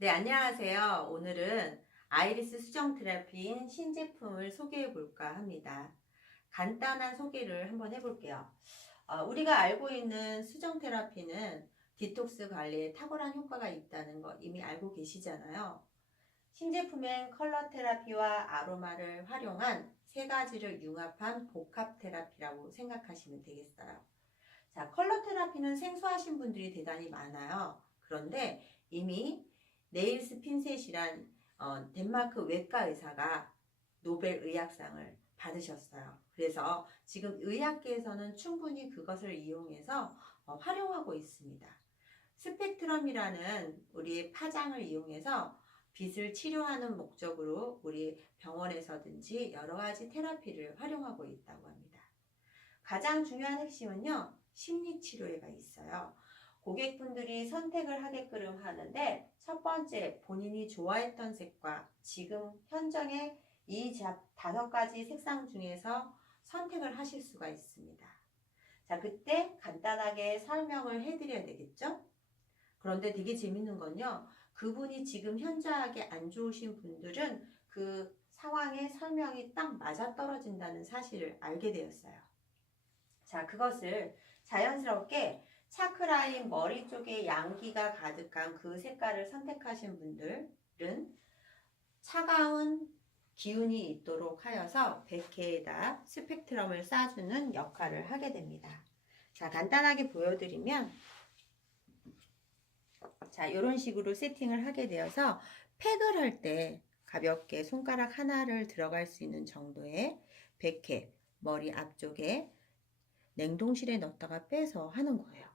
네, 안녕하세요. 오늘은 아이리스 수정 테라피인 신제품을 소개해 볼까 합니다. 간단한 소개를 한번 해볼게요. 우리가 알고 있는 수정 테라피는 디톡스 관리에 탁월한 효과가 있다는 거 이미 알고 계시잖아요. 신제품엔 컬러 테라피와 아로마를 활용한 세 가지를 융합한 복합 테라피라고 생각하시면 되겠어요. 자, 컬러 테라피는 생소하신 분들이 대단히 많아요. 그런데 이미 네일스 핀셋이란 덴마크 외과 의사가 노벨 의학상을 받으셨어요. 그래서 지금 의학계에서는 충분히 그것을 이용해서 활용하고 있습니다. 스펙트럼이라는 우리 파장을 이용해서 빛을 치료하는 목적으로 우리 병원에서든지 여러 가지 테라피를 활용하고 있다고 합니다. 가장 중요한 핵심은요, 심리치료가 있어요. 고객분들이 선택을 하게끔 하는데, 첫 번째, 본인이 좋아했던 색과 지금 현정의 이 다섯 가지 색상 중에서 선택을 하실 수가 있습니다. 자, 그때 간단하게 설명을 해드려야 되겠죠? 그런데 되게 재밌는 건요, 그분이 지금 현저하게 안 좋으신 분들은 그 상황의 설명이 딱 맞아떨어진다는 사실을 알게 되었어요. 자, 그것을 자연스럽게 차크라인 머리 쪽에 양기가 가득한 그 색깔을 선택하신 분들은 차가운 기운이 있도록 하여서 백회에다 스펙트럼을 쏴주는 역할을 하게 됩니다. 자, 간단하게 보여드리면, 자, 이런 식으로 세팅을 하게 되어서 팩을 할 때 가볍게 손가락 하나를 들어갈 수 있는 정도의 백회 머리 앞쪽에 냉동실에 넣었다가 빼서 하는 거예요.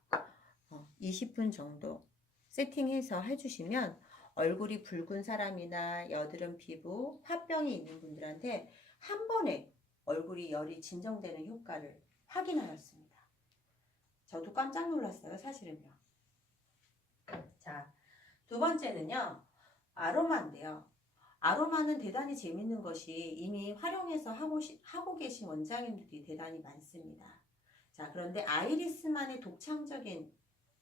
20분 정도 세팅해서 해주시면 얼굴이 붉은 사람이나 여드름 피부, 화병이 있는 분들한테 한 번에 얼굴이 열이 진정되는 효과를 확인하였습니다. 저도 깜짝 놀랐어요, 사실은요. 자, 두 번째는요, 아로마인데요. 아로마는 대단히 재밌는 것이 이미 활용해서 하고 계신 원장님들이 대단히 많습니다. 자, 그런데 아이리스만의 독창적인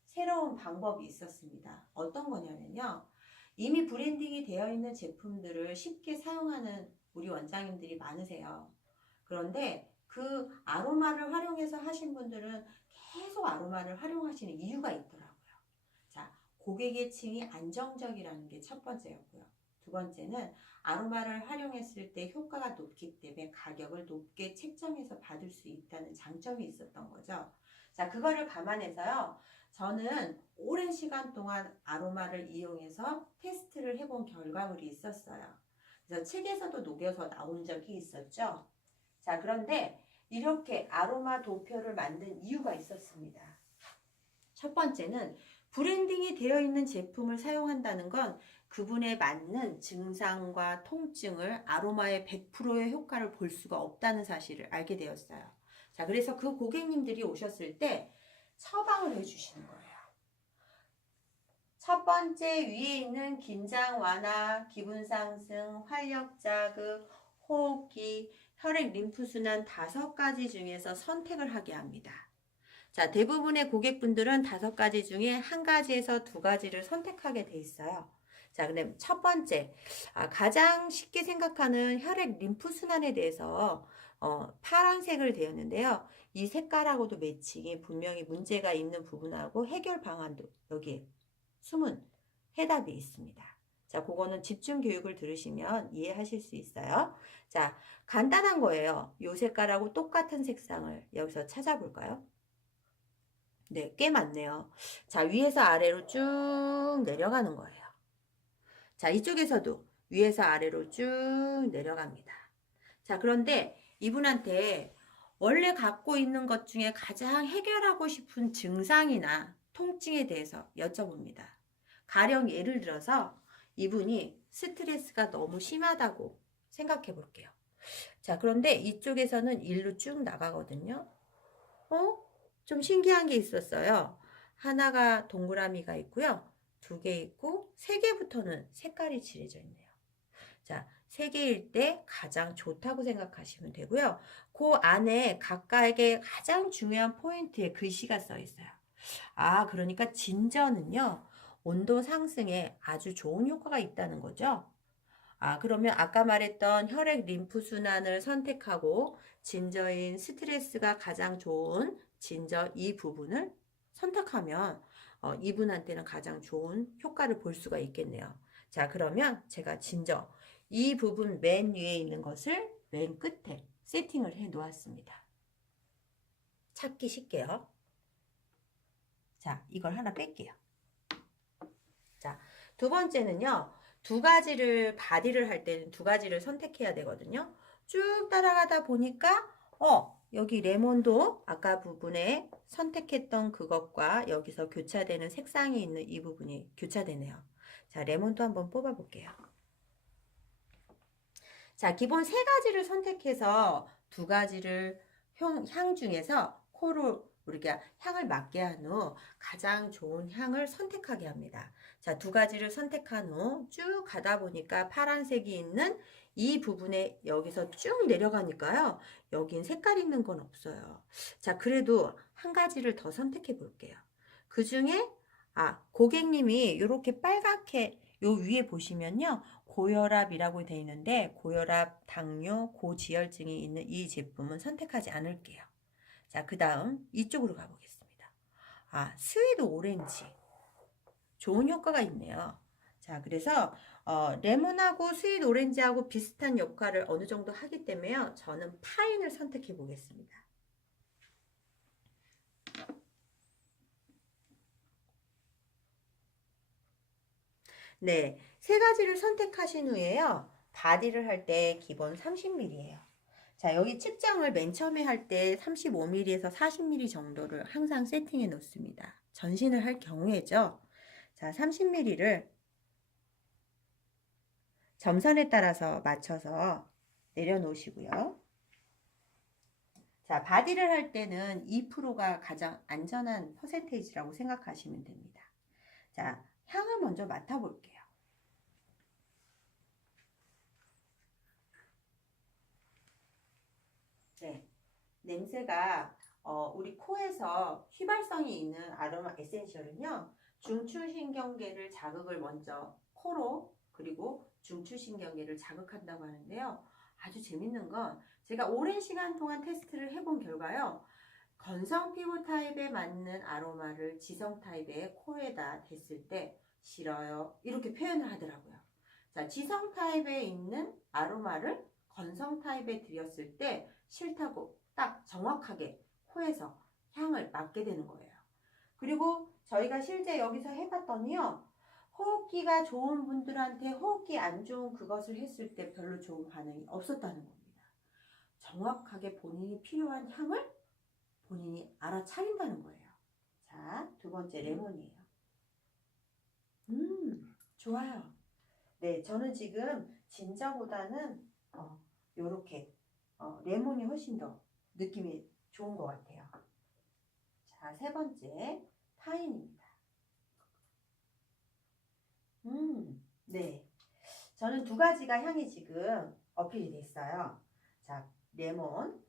새로운 방법이 있었습니다. 어떤 거냐면요. 이미 브랜딩이 되어 있는 제품들을 쉽게 사용하는 우리 원장님들이 많으세요. 그런데 그 아로마를 활용해서 하신 분들은 계속 아로마를 활용하시는 이유가 있더라고요. 자, 고객의 층이 안정적이라는 게 첫 번째였고요. 두 번째는 아로마를 활용했을 때 효과가 높기 때문에 가격을 높게 책정해서 받을 수 있다는 장점이 있었던 거죠. 자, 그거를 감안해서요. 저는 오랜 시간 동안 아로마를 이용해서 테스트를 해본 결과물이 있었어요. 그래서 책에서도 녹여서 나온 적이 있었죠. 자, 그런데 이렇게 아로마 도표를 만든 이유가 있었습니다. 첫 번째는 브랜딩이 되어 있는 제품을 사용한다는 건 그분에 맞는 증상과 통증을 아로마의 100%의 효과를 볼 수가 없다는 사실을 알게 되었어요. 자, 그래서 그 고객님들이 오셨을 때 처방을 해주시는 거예요. 첫 번째 위에 있는 긴장 완화, 기분 상승, 활력 자극, 호흡기, 혈액 림프순환 5가지 중에서 선택을 하게 합니다. 자, 대부분의 고객분들은 5가지 중에 1가지에서 2가지를 선택하게 돼 있어요. 자, 근데 첫 번째, 가장 쉽게 생각하는 혈액 림프순환에 대해서 파란색을 되었는데요. 이 색깔하고도 매칭이 분명히 문제가 있는 부분하고 해결 방안도 여기에 숨은 해답이 있습니다. 자, 그거는 집중 교육을 들으시면 이해하실 수 있어요. 자, 간단한 거예요. 이 색깔하고 똑같은 색상을 여기서 찾아볼까요? 네, 꽤 많네요. 자, 위에서 아래로 쭉 내려가는 거예요. 자, 이쪽에서도 위에서 아래로 쭉 내려갑니다. 자, 그런데 이분한테 원래 갖고 있는 것 중에 가장 해결하고 싶은 증상이나 통증에 대해서 여쭤봅니다. 가령 예를 들어서 이분이 스트레스가 너무 심하다고 생각해 볼게요. 자, 그런데 이쪽에서는 일로 쭉 나가거든요. 좀 신기한 게 있었어요. 하나가 동그라미가 있고요. 2개 있고 3개부터는 색깔이 칠해져 있네요. 자, 3개일 때 가장 좋다고 생각하시면 되고요. 그 안에 각각의 가장 중요한 포인트에 글씨가 써 있어요. 그러니까 진저는요. 온도 상승에 아주 좋은 효과가 있다는 거죠. 그러면 아까 말했던 혈액 림프 순환을 선택하고 진저인 스트레스가 가장 좋은 진저 이 부분을 선택하면 이분한테는 가장 좋은 효과를 볼 수가 있겠네요. 자, 그러면 제가 진저 이 부분 맨 위에 있는 것을 맨 끝에 세팅을 해 놓았습니다. 찾기 쉽게요. 자, 이걸 하나 뺄게요. 자, 두 번째는요. 두 가지를 바디를 할 때는 두 가지를 선택해야 되거든요. 쭉 따라가다 보니까 여기 레몬도 아까 부분에 선택했던 그것과 여기서 교차되는 색상이 있는 이 부분이 교차되네요. 자, 레몬도 한번 뽑아 볼게요. 자, 기본 세 가지를 선택해서 두 가지를 향 중에서 코로 우리가 향을 맡게 한 후 가장 좋은 향을 선택하게 합니다. 자, 두 가지를 선택한 후 쭉 가다 보니까 파란색이 있는 이 부분에 여기서 쭉 내려가니까요. 여긴 색깔 있는 건 없어요. 자, 그래도 한 가지를 더 선택해 볼게요. 그 중에 고객님이 이렇게 빨갛게 요 위에 보시면요. 고혈압이라고 되어 있는데 고혈압, 당뇨, 고지혈증이 있는 이 제품은 선택하지 않을게요. 자, 그 다음 이쪽으로 가보겠습니다. 스위드 오렌지. 좋은 효과가 있네요. 자, 그래서 레몬하고 스위드 오렌지하고 비슷한 역할을 어느 정도 하기 때문에 저는 파인을 선택해 보겠습니다. 네, 세 가지를 선택하신 후에요. 바디를 할 때 기본 30ml예요. 자, 여기 측정을 맨 처음에 할 때 35ml에서 40ml 정도를 항상 세팅해 놓습니다. 전신을 할 경우에죠. 자, 30ml를 점선에 따라서 맞춰서 내려놓으시고요. 자, 바디를 할 때는 2%가 가장 안전한 퍼센테이지라고 생각하시면 됩니다. 자, 향을 먼저 맡아볼게요. 네, 냄새가 우리 코에서 휘발성이 있는 아로마 에센셜은요. 중추신경계를 자극을 먼저 코로 그리고 중추신경계를 자극한다고 하는데요. 아주 재밌는 건 제가 오랜 시간 동안 테스트를 해본 결과요. 건성 피부 타입에 맞는 아로마를 지성 타입의 코에다 댔을 때 싫어요. 이렇게 표현을 하더라고요. 자, 지성 타입에 있는 아로마를 건성 타입에 들였을 때 싫다고 딱 정확하게 코에서 향을 맡게 되는 거예요. 그리고 저희가 실제 여기서 해봤더니요. 호흡기가 좋은 분들한테 호흡기 안 좋은 그것을 했을 때 별로 좋은 반응이 없었다는 겁니다. 정확하게 본인이 필요한 향을 본인이 알아차린다는 거예요. 자, 두 번째 레몬이에요. 좋아요. 네, 저는 지금 진저보다는 요렇게 레몬이 훨씬 더 느낌이 좋은 것 같아요. 자, 세 번째 파인입니다. 네. 저는 두 가지가 향이 지금 어필이 됐어요. 자, 레몬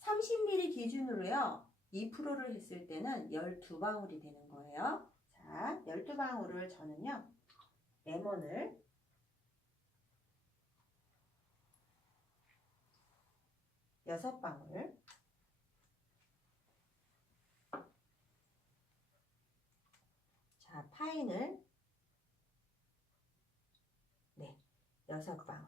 30ml 기준으로요. 2%를 했을 때는 12방울이 되는 거예요. 자, 12방울을 저는요. 레몬을 6방울 자, 파인을 6방울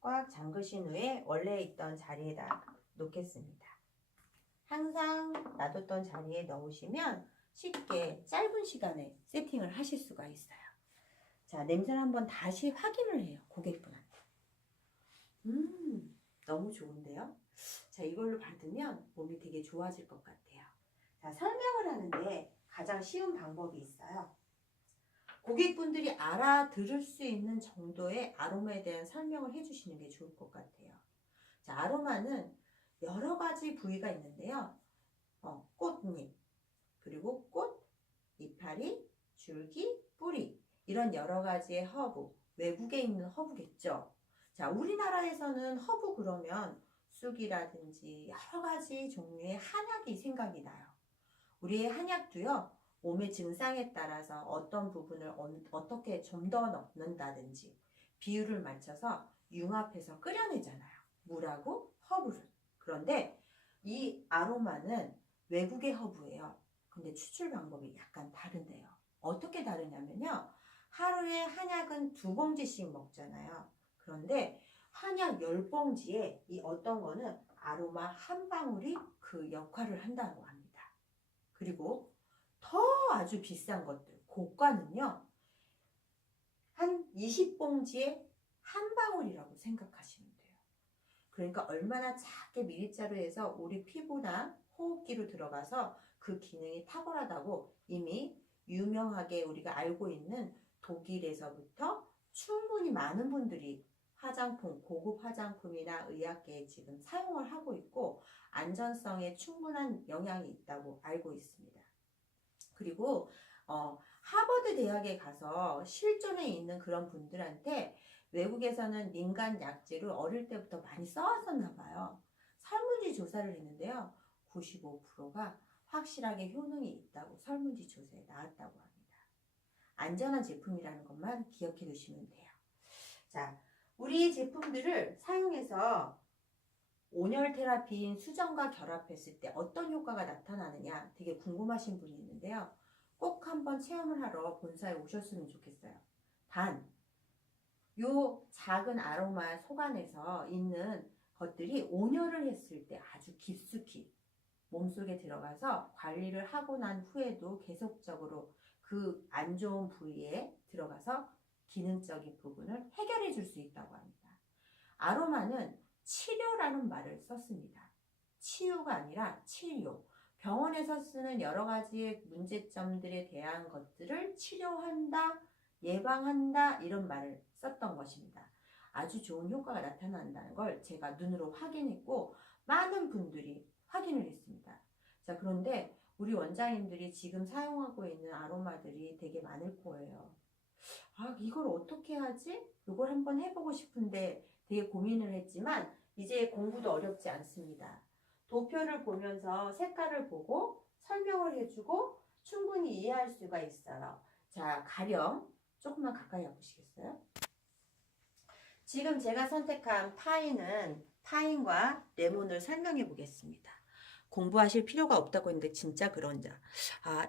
꽉 잠그신 후에 원래 있던 자리에다 놓겠습니다. 항상 놔뒀던 자리에 넣으시면 쉽게 짧은 시간에 세팅을 하실 수가 있어요. 자, 냄새를 한번 다시 확인을 해요. 고객분한테. 너무 좋은데요? 자, 이걸로 받으면 몸이 되게 좋아질 것 같아요. 자, 설명을 하는데 가장 쉬운 방법이 있어요. 고객분들이 알아들을 수 있는 정도의 아로마에 대한 설명을 해주시는 게 좋을 것 같아요. 자, 아로마는 여러 가지 부위가 있는데요. 꽃잎, 그리고 꽃, 이파리, 줄기, 뿌리 이런 여러 가지의 허브, 외국에 있는 허브겠죠. 자, 우리나라에서는 허브 그러면 쑥이라든지 여러 가지 종류의 한약이 생각이 나요. 우리의 한약도요. 몸의 증상에 따라서 어떤 부분을 어떻게 좀 더 넣는다든지 비율을 맞춰서 융합해서 끓여내잖아요. 물하고 허브를. 그런데 이 아로마는 외국의 허브예요. 근데 추출 방법이 약간 다른데요. 어떻게 다르냐면요. 하루에 한약은 2봉지씩 먹잖아요. 그런데 한약 10봉지에 이 어떤 거는 아로마 한 방울이 그 역할을 한다고 합니다. 그리고 더 아주 비싼 것들, 고가는요. 한 20봉지에 한 방울이라고 생각하시면 돼요. 그러니까 얼마나 작게 미리자루 해서 우리 피부나 호흡기로 들어가서 그 기능이 탁월하다고 이미 유명하게 우리가 알고 있는 독일에서부터 충분히 많은 분들이 화장품, 고급 화장품이나 의학계에 지금 사용을 하고 있고 안전성에 충분한 영향이 있다고 알고 있습니다. 그리고 하버드 대학에 가서 실존에 있는 그런 분들한테 외국에서는 민간 약재를 어릴 때부터 많이 써왔었나 봐요. 설문지 조사를 했는데요. 95%가 확실하게 효능이 있다고 설문지 조사에 나왔다고 합니다. 안전한 제품이라는 것만 기억해 두시면 돼요. 자, 우리 제품들을 사용해서 온열 테라피인 수정과 결합했을 때 어떤 효과가 나타나느냐 되게 궁금하신 분이 있는데요. 꼭 한번 체험을 하러 본사에 오셨으면 좋겠어요. 단, 요 작은 아로마 속 안에서 있는 것들이 온열을 했을 때 아주 깊숙이 몸속에 들어가서 관리를 하고 난 후에도 계속적으로 그 안 좋은 부위에 들어가서 기능적인 부분을 해결해 줄 수 있다고 합니다. 아로마는 치료라는 말을 썼습니다. 치유가 아니라 치료. 병원에서 쓰는 여러 가지의 문제점들에 대한 것들을 치료한다, 예방한다 이런 말을 썼던 것입니다. 아주 좋은 효과가 나타난다는 걸 제가 눈으로 확인했고 많은 분들이 확인을 했습니다. 자, 그런데 우리 원장님들이 지금 사용하고 있는 아로마들이 되게 많을 거예요. 아, 이걸 어떻게 하지? 이걸 한번 해보고 싶은데 되게 고민을 했지만 이제 공부도 어렵지 않습니다. 도표를 보면서 색깔을 보고 설명을 해주고 충분히 이해할 수가 있어요. 자, 가령 조금만 가까이 와보시겠어요? 지금 제가 선택한 파인은 파인과 레몬을 설명해 보겠습니다. 공부하실 필요가 없다고 했는데 진짜 그런자.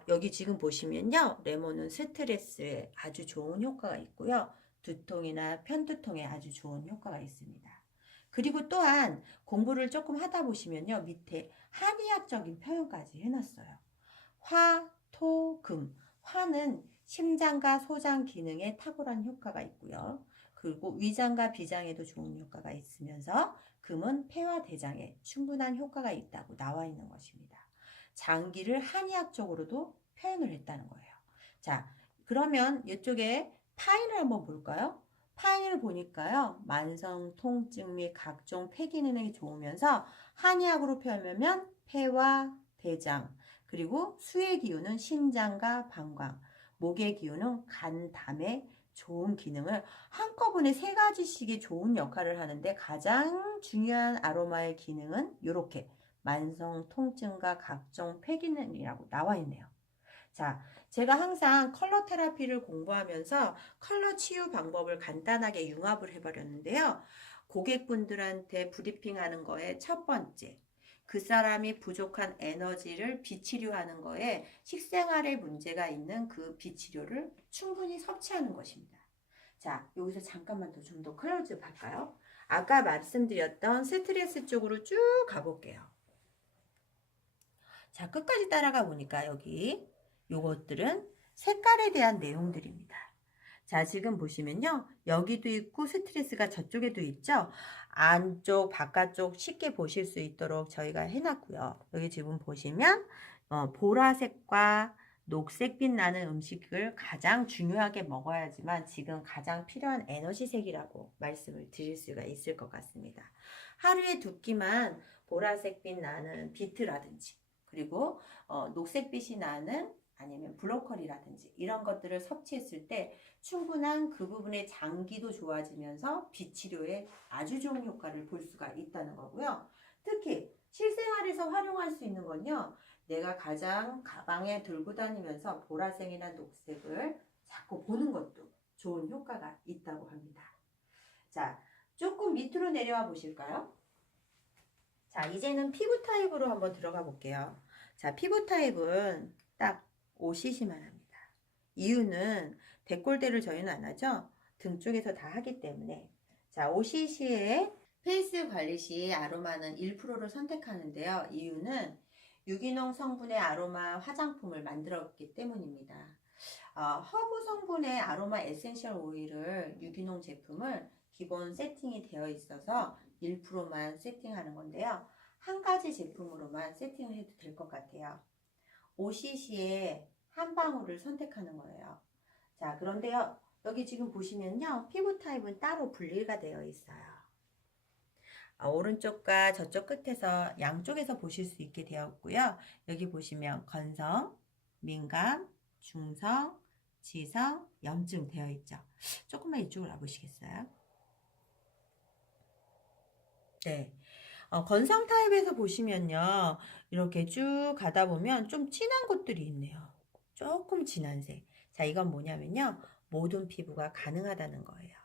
여기 지금 보시면요. 레몬은 스트레스에 아주 좋은 효과가 있고요. 두통이나 편두통에 아주 좋은 효과가 있습니다. 그리고 또한 공부를 조금 하다 보시면요. 밑에 한의학적인 표현까지 해놨어요. 화, 토, 금. 화는 심장과 소장 기능에 탁월한 효과가 있고요. 그리고 위장과 비장에도 좋은 효과가 있으면서 금은 폐와 대장에 충분한 효과가 있다고 나와 있는 것입니다. 장기를 한의학적으로도 표현을 했다는 거예요. 자, 그러면 이쪽에 파인을 한번 볼까요? 파인을 보니까요. 만성 통증 및 각종 폐 기능에 좋으면서 한의학으로 표현하면 폐와 대장, 그리고 수의 기운은 신장과 방광, 목의 기운은 간, 담에 좋은 기능을 한꺼번에 3가지씩의 좋은 역할을 하는데 가장 중요한 아로마의 기능은 이렇게 만성 통증과 각종 폐 기능이라고 나와 있네요. 자, 제가 항상 컬러 테라피를 공부하면서 컬러 치유 방법을 간단하게 융합을 해버렸는데요. 고객분들한테 브리핑하는 거에 첫 번째, 그 사람이 부족한 에너지를 비치료하는 거에 식생활에 문제가 있는 그 비치료를 충분히 섭취하는 것입니다. 자, 여기서 잠깐만 좀 더 클로즈업 할까요? 아까 말씀드렸던 스트레스 쪽으로 쭉 가볼게요. 자, 끝까지 따라가 보니까 여기 요것들은 색깔에 대한 내용들입니다. 자, 지금 보시면요. 여기도 있고 스트레스가 저쪽에도 있죠. 안쪽, 바깥쪽 쉽게 보실 수 있도록 저희가 해놨고요. 여기 지금 보시면 보라색과 녹색빛 나는 음식을 가장 중요하게 먹어야지만 지금 가장 필요한 에너지색이라고 말씀을 드릴 수가 있을 것 같습니다. 하루에 2끼만 보라색빛 나는 비트라든지 그리고 녹색빛이 나는 아니면 브로콜리라든지 이런 것들을 섭취했을 때 충분한 그 부분의 장기도 좋아지면서 비치료에 아주 좋은 효과를 볼 수가 있다는 거고요. 특히 실생활에서 활용할 수 있는 건요. 내가 가장 가방에 들고 다니면서 보라색이나 녹색을 자꾸 보는 것도 좋은 효과가 있다고 합니다. 자, 조금 밑으로 내려와 보실까요? 자, 이제는 피부 타입으로 한번 들어가 볼게요. 자, 피부 타입은 딱 5cc만 합니다. 이유는 데콜테를 저희는 안 하죠? 등 쪽에서 다 하기 때문에. 자, 5cc의 페이스 관리 시 아로마는 1%를 선택하는데요. 이유는 유기농 성분의 아로마 화장품을 만들었기 때문입니다. 허브 성분의 아로마 에센셜 오일을 유기농 제품을 기본 세팅이 되어 있어서 1%만 세팅하는 건데요. 한 가지 제품으로만 세팅을 해도 될 것 같아요. 5cc에 한 방울을 선택하는 거예요. 자, 그런데요. 여기 지금 보시면요. 피부 타입은 따로 분리가 되어 있어요. 오른쪽과 저쪽 끝에서 양쪽에서 보실 수 있게 되었고요. 여기 보시면 건성, 민감, 중성, 지성, 염증 되어 있죠. 조금만 이쪽으로 와보시겠어요? 네. 건성 타입에서 보시면요. 이렇게 쭉 가다 보면 좀 진한 곳들이 있네요. 조금 진한 색. 자, 이건 뭐냐면요. 모든 피부가 가능하다는 거예요.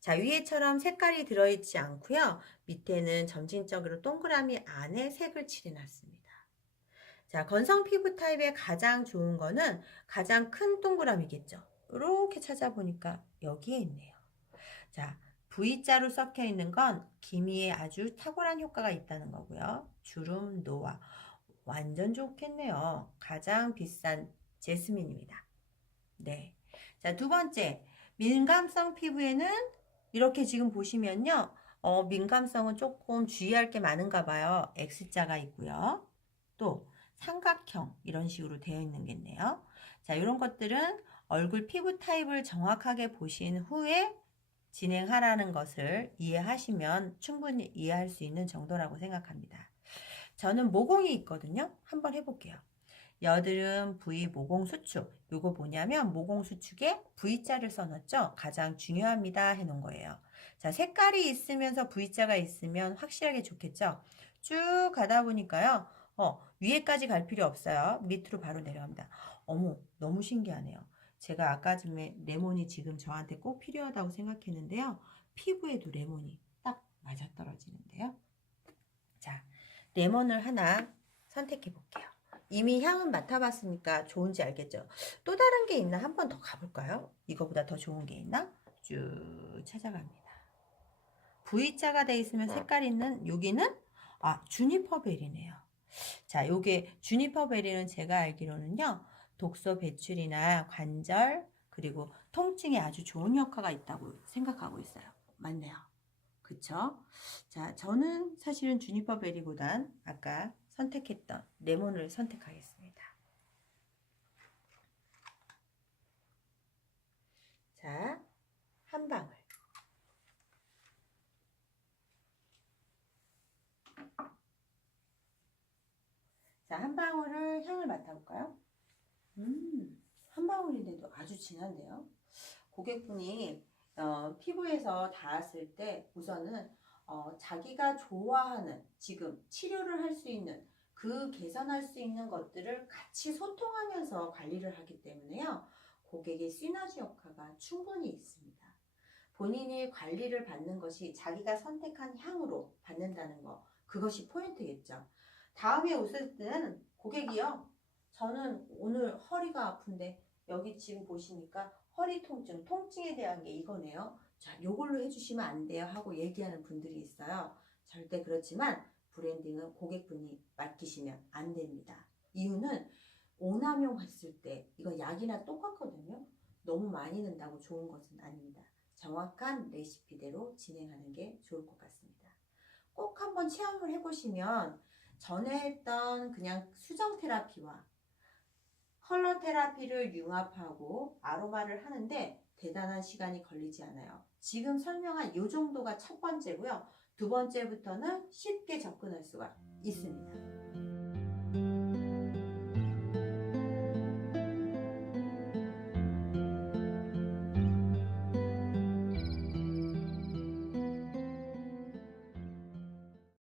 자, 위에처럼 색깔이 들어있지 않고요. 밑에는 점진적으로 동그라미 안에 색을 칠해놨습니다. 자, 건성 피부 타입의 가장 좋은 거는 가장 큰 동그라미겠죠. 이렇게 찾아보니까 여기에 있네요. 자, V자로 섞여 있는 건 기미에 아주 탁월한 효과가 있다는 거고요. 주름, 노화. 완전 좋겠네요. 가장 비싼 제스민입니다. 네. 자, 두 번째. 민감성 피부에는 이렇게 지금 보시면요. 민감성은 조금 주의할 게 많은가 봐요. X자가 있고요. 또 삼각형 이런 식으로 되어 있는 게 있네요. 자, 이런 것들은 얼굴 피부 타입을 정확하게 보신 후에 진행하라는 것을 이해하시면 충분히 이해할 수 있는 정도라고 생각합니다. 저는 모공이 있거든요. 한번 해볼게요. 여드름 부위 모공 수축. 이거 뭐냐면 모공 수축에 V자를 써놨죠. 가장 중요합니다 해놓은 거예요. 자, 색깔이 있으면서 V자가 있으면 확실하게 좋겠죠. 쭉 가다 보니까요. 위에까지 갈 필요 없어요. 밑으로 바로 내려갑니다. 어머, 너무 신기하네요. 제가 아까 전에 레몬이 지금 저한테 꼭 필요하다고 생각했는데요. 피부에도 레몬이 딱 맞아떨어지는데요. 자, 레몬을 하나 선택해 볼게요. 이미 향은 맡아봤으니까 좋은지 알겠죠? 또 다른 게 있나? 한 번 더 가볼까요? 이거보다 더 좋은 게 있나? 쭉 찾아갑니다. V자가 돼 있으면 색깔 있는 여기는 주니퍼 베리네요. 자, 요게 주니퍼 베리는 제가 알기로는요. 독소 배출이나 관절 그리고 통증에 아주 좋은 효과가 있다고 생각하고 있어요. 맞네요. 그쵸? 자, 저는 사실은 주니퍼 베리보단 아까 선택했던 레몬을 선택하겠습니다. 자, 한 방울. 자, 한 방울을 향을 맡아볼까요? 한 방울인데도 아주 진한데요. 고객분이 피부에서 닿았을 때 우선은 자기가 좋아하는 지금 치료를 할 수 있는 그 개선할 수 있는 것들을 같이 소통하면서 관리를 하기 때문에요. 고객의 시너지 효과가 충분히 있습니다. 본인이 관리를 받는 것이 자기가 선택한 향으로 받는다는 거, 그것이 포인트겠죠. 다음에 오실 때는 고객이요. 저는 오늘 허리가 아픈데 여기 지금 보시니까 허리 통증, 통증에 대한 게 이거네요. 자, 요걸로 해주시면 안 돼요 하고 얘기하는 분들이 있어요. 절대 그렇지만 브랜딩은 고객분이 맡기시면 안 됩니다. 이유는 오남용 했을 때 이거 약이나 똑같거든요. 너무 많이 넣는다고 좋은 것은 아닙니다. 정확한 레시피대로 진행하는 게 좋을 것 같습니다. 꼭 한번 체험을 해보시면 전에 했던 그냥 수정 테라피와 컬러 테라피를 융합하고 아로마를 하는데 대단한 시간이 걸리지 않아요. 지금 설명한 이 정도가 첫 번째고요. 두 번째부터는 쉽게 접근할 수가 있습니다.